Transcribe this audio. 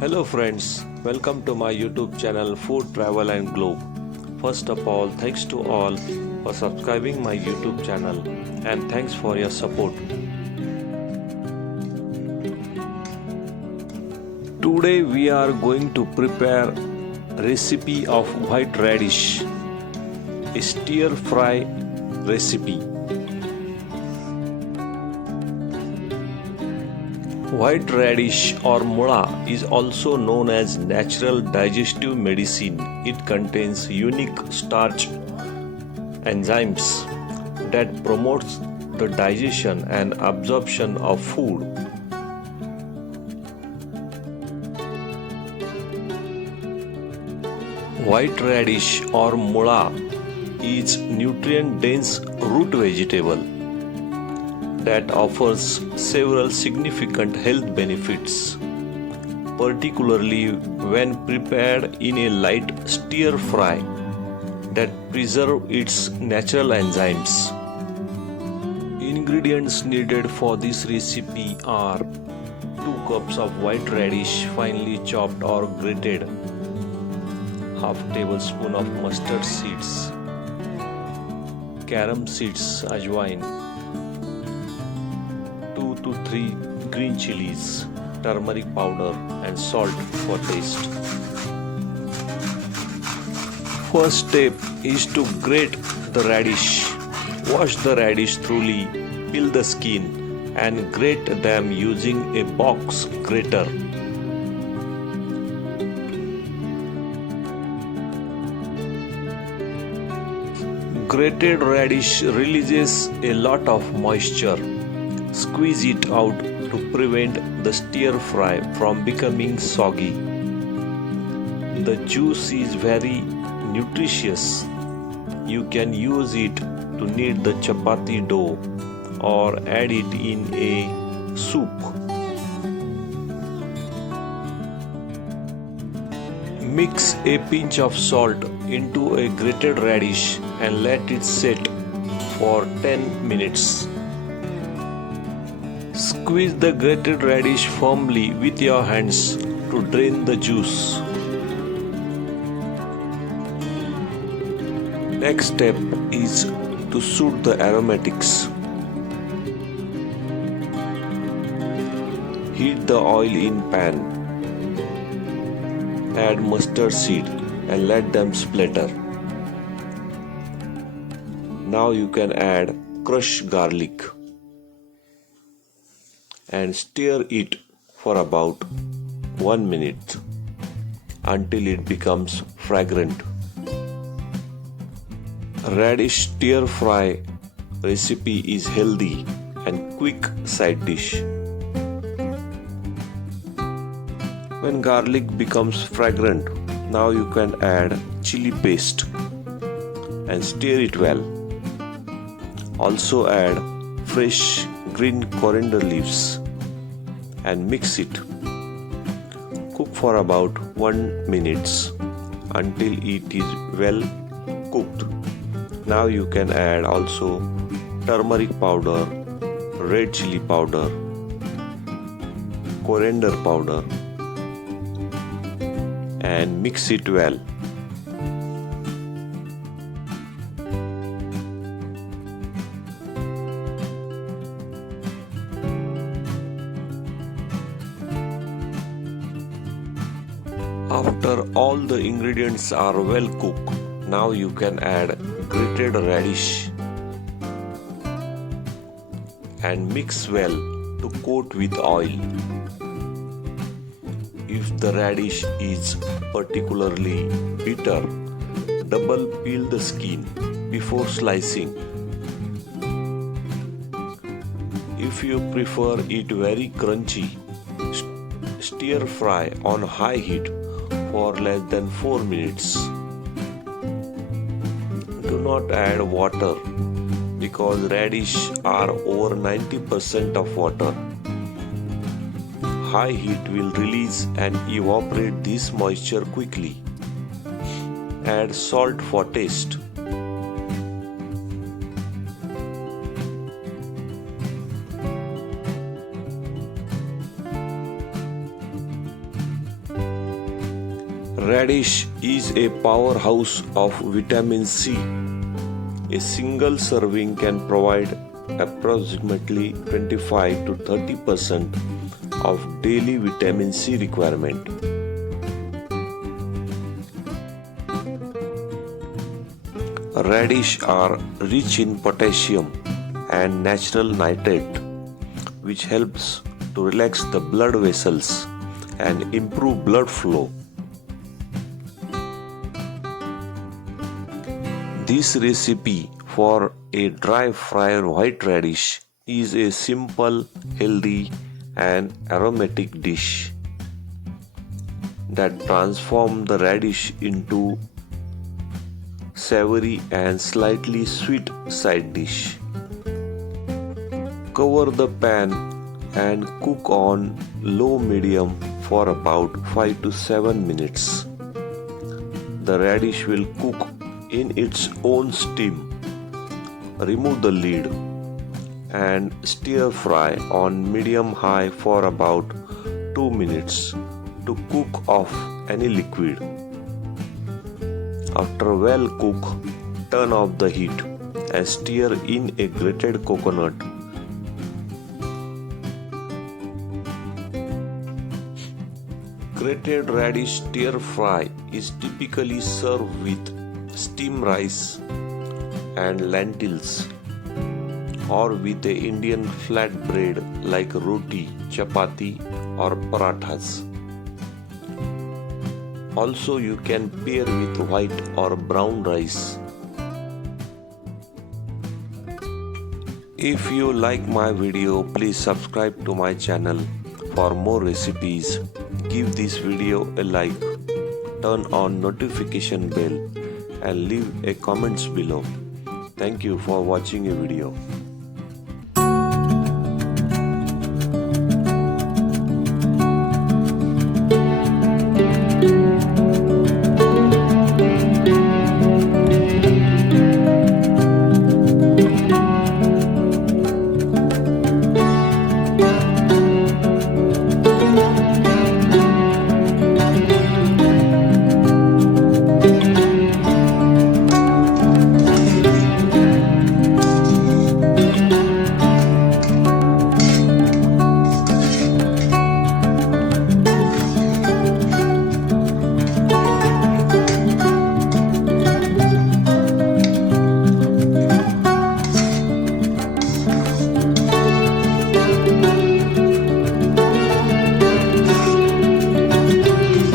Hello friends, welcome to my YouTube channel Food Travel and Globe. First of all, thanks to all for subscribing my YouTube channel and thanks for your support. Today we are going to prepare recipe of white radish, a stir fry recipe. White radish or mula is also known as natural digestive medicine. It contains unique starch enzymes that promotes the digestion and absorption of food. White radish or mula is nutrient-dense root vegetable that offers several significant health benefits, particularly when prepared in a light stir fry that preserve its natural enzymes. Ingredients needed for this recipe are 2 cups of white radish finely chopped or grated, half tablespoon of mustard seeds, carom seeds, ajwain, 2 to 3 green chilies, turmeric powder and salt for taste. First step is to grate the radish. Wash the radish thoroughly, peel the skin and grate them using a box grater. Grated radish releases a lot of moisture. Squeeze it out to prevent the stir fry from becoming soggy. The juice is very nutritious. You can use it to knead the chapati dough or add it in a soup. Mix a pinch of salt into a grated radish and let it set for 10 minutes. Squeeze the grated radish firmly with your hands to drain the juice. Next step is to shoot the aromatics. Heat the oil in pan. Add mustard seed and let them splatter. Now you can add crushed garlic and stir it for about 1 minute until it becomes fragrant. Radish stir fry recipe is healthy and quick side dish. When garlic becomes fragrant, now you can add chili paste and stir it well. Also add fresh green coriander leaves and mix it. Cook for about 1 minute until it is well cooked. Now you can add also turmeric powder, red chili powder, coriander powder and mix it well. After all the ingredients are well cooked, now you can add grated radish and mix well to coat with oil. If the radish is particularly bitter, double peel the skin before slicing. If you prefer it very crunchy, stir fry on high heat for less than 4 minutes. Do not add water because radish are over 90% of water. High heat will release and evaporate this moisture quickly. Add salt for taste. Radish is a powerhouse of vitamin C. A single serving can provide approximately 25 to 30% of daily vitamin C requirement. Radish are rich in potassium and natural nitrate, which helps to relax the blood vessels and improve blood flow. This recipe for a dry fried white radish is a simple, healthy and aromatic dish that transforms the radish into savory and slightly sweet side dish. Cover the pan and cook on low-medium for about 5 to 7 minutes. The radish will cook in its own steam. Remove the lid and stir fry on medium-high for about 2 minutes to cook off any liquid. After well cooked, turn off the heat and stir in a grated coconut. Grated radish stir fry is typically served with steamed rice and lentils or with a Indian flat bread like roti, chapati or parathas. Also, you can pair with white or brown rice. If you like my video, please subscribe to my channel for more recipes. Give this video a like, turn on notification bell and leave a comments below. Thank you for watching a video.